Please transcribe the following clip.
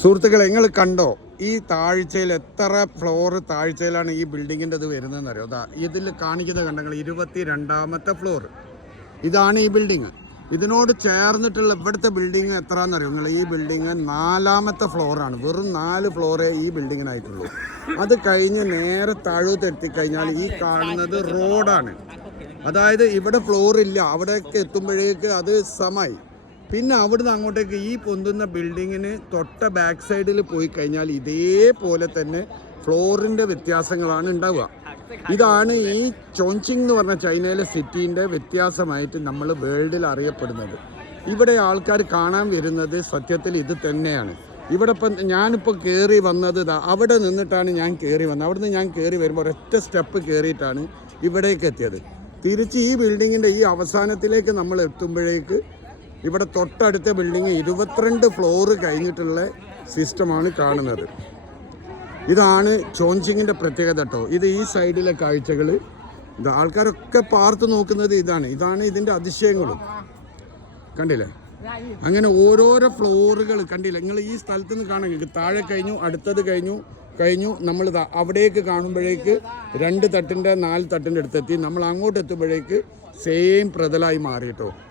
സുഹൃത്തുക്കളെ നിങ്ങൾ കണ്ടോ ഈ താഴ്ചയിൽ എത്ര ഫ്ലോർ താഴ്ചയിലാണ് ഈ ബിൽഡിങ്ങിന്റെ ഇത് വരുന്നതെന്ന് അറിയോ അതാ ഇതിൽ കാണിക്കുന്ന കണ്ടങ്ങൾ ഇരുപത്തി രണ്ടാമത്തെ ഫ്ലോർ ഇതാണ് ഈ ബിൽഡിങ് ഇതിനോട് ചേർന്നിട്ടുള്ള ഇവിടുത്തെ ബിൽഡിങ് എത്രയാണെന്നറിയോ നിങ്ങൾ ഈ ബിൽഡിങ് നാലാമത്തെ ഫ്ലോറാണ് വെറും നാല് ഫ്ലോറേ ഈ ബിൽഡിങ്ങിനായിട്ടുള്ളൂ അത് കഴിഞ്ഞ് നേരെ താഴോട്ട് എത്തിക്കഴിഞ്ഞാൽ ഈ കാണുന്നത് റോഡാണ് അതായത് ഇവിടെ ഫ്ലോറില്ല അവിടേക്ക് എത്തുമ്പോഴേക്ക് അത് സമമായി. പിന്നെ അവിടുന്ന് അങ്ങോട്ടേക്ക് ഈ പൊന്തുന്ന ബിൽഡിങ്ങിന് തൊട്ട ബാക്ക് സൈഡിൽ പോയി കഴിഞ്ഞാൽ ഇതേപോലെ തന്നെ ഫ്ലോറിന്റെ വ്യത്യാസങ്ങളാണ് ഉണ്ടാവുക. ഇതാണ് ഈ ചോഞ്ചിങ് എന്ന് പറഞ്ഞ ചൈനയിലെ സിറ്റീന്റെ വ്യത്യാസമായിട്ട് നമ്മൾ വേൾഡിൽ അറിയപ്പെടുന്നത്. ഇവിടെ ആൾക്കാർ കാണാൻ വരുന്നത് സത്യത്തിൽ ഇത് തന്നെയാണ്. ഇവിടെ ഇപ്പം ഞാനിപ്പോൾ കയറി വന്നത് അവിടെ നിന്നിട്ടാണ് ഞാൻ കയറി വന്നത്. അവിടുന്ന് ഞാൻ കയറി വരുമ്പോൾ ഒരൊറ്റ സ്റ്റെപ്പ് കയറിയിട്ടാണ് ഇവിടേക്ക് എത്തിയത്. തിരിച്ച് ഈ ബിൽഡിങ്ങിന്റെ ഈ അവസാനത്തിലേക്ക് നമ്മൾ എത്തുമ്പോഴേക്ക് ഇവിടെ തൊട്ടടുത്ത ബിൽഡിങ് ഇരുപത്തിരണ്ട് ഫ്ലോർ കഴിഞ്ഞിട്ടുള്ള സിസ്റ്റമാണ് കാണുന്നത്. ഇതാണ് ചോഞ്ചിങ്ങിന്റെ പ്രത്യേകത കേട്ടോ ഇത് ഈ സൈഡിലെ കാഴ്ചകൾ ഇത് ആൾക്കാരൊക്കെ പാർത്ത് നോക്കുന്നത് ഇതാണ്. ഇതാണ് ഇതിന്റെ അതിശയങ്ങളും. കണ്ടില്ലേ? അങ്ങനെ ഓരോരോ ഫ്ലോറുകൾ കണ്ടില്ല? നിങ്ങൾ ഈ സ്ഥലത്ത് നിന്ന് കാണാൻ താഴെ കഴിഞ്ഞു അടുത്തത് കഴിഞ്ഞു കഴിഞ്ഞു. നമ്മൾ അവിടേക്ക് കാണുമ്പോഴേക്ക് രണ്ട് തട്ടിന്റെ നാല് തട്ടിന്റെ അടുത്തെത്തി. നമ്മൾ അങ്ങോട്ട് എത്തുമ്പോഴേക്ക് സെയിം പ്രതലായി മാറി കേട്ടോ